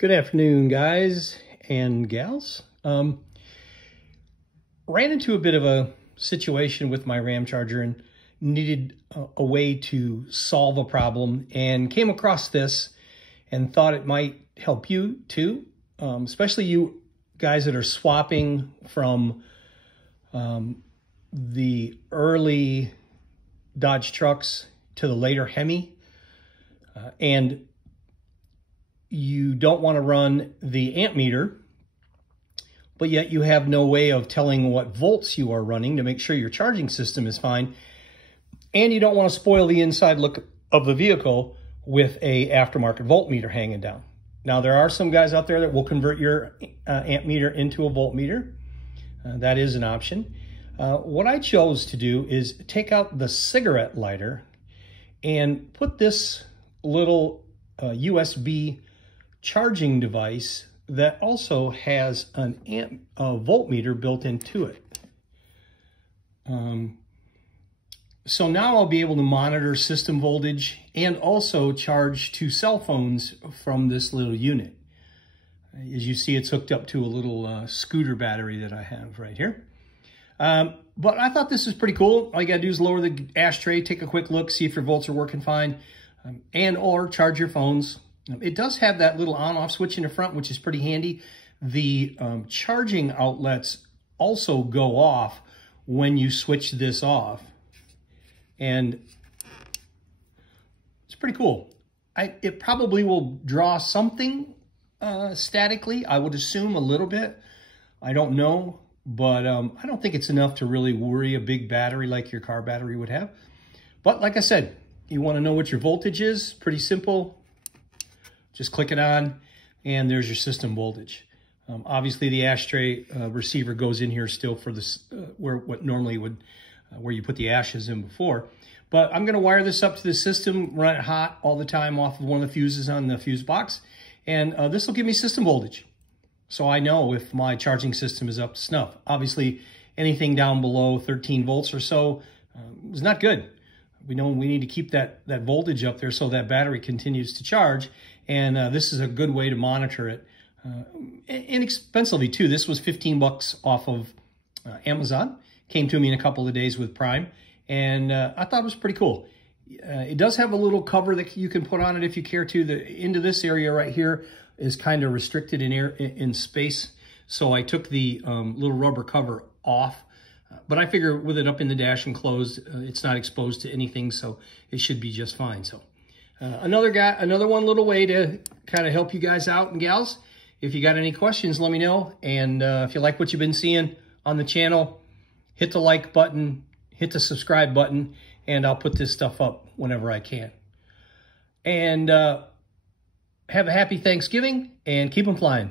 Good afternoon, guys and gals. Ran into a bit of a situation with my RAM charger and needed a way to solve a problem, and came across this and thought it might help you too, especially you guys that are swapping from the early Dodge trucks to the later Hemi, and you don't want to run the amp meter, but yet you have no way of telling what volts you are running to make sure your charging system is fine. And you don't want to spoil the inside look of the vehicle with a aftermarket voltmeter hanging down. Now, there are some guys out there that will convert your amp meter into a voltmeter. That is an option. What I chose to do is take out the cigarette lighter and put this little USB charging device that also has an voltmeter built into it. So now I'll be able to monitor system voltage and also charge two cell phones from this little unit. As you see, it's hooked up to a little scooter battery that I have right here. But I thought this is pretty cool. All you gotta do is lower the ashtray, take a quick look, see if your volts are working fine, and or charge your phones. It does have that little on-off switch in the front, which is pretty handy. The charging outlets also go off when you switch this off. And it's pretty cool. It probably will draw something statically. I would assume a little bit. I don't know, but I don't think it's enough to really worry a big battery like your car battery would have. But like I said, you want to know what your voltage is. Pretty simple. Just click it on, and there's your system voltage. Obviously, the ashtray receiver goes in here still for this, where you put the ashes in before. But I'm going to wire this up to the system, run it hot all the time off of one of the fuses on the fuse box, and this will give me system voltage. So I know if my charging system is up to snuff. Obviously, anything down below 13 volts or so is not good. We know we need to keep that voltage up there so that battery continues to charge. And this is a good way to monitor it inexpensively too. This was 15 bucks off of Amazon. Came to me in a couple of days with Prime, and I thought it was pretty cool. It does have a little cover that you can put on it if you care to. Into this area right here is kind of restricted in space, so I took the little rubber cover off. But I figure with it up in the dash and closed, it's not exposed to anything, so it should be just fine. So another one little way to kind of help you guys out and gals. If you got any questions, let me know. And if you like what you've been seeing on the channel, hit the like button, hit the subscribe button, and I'll put this stuff up whenever I can. And have a happy Thanksgiving, and keep them flying.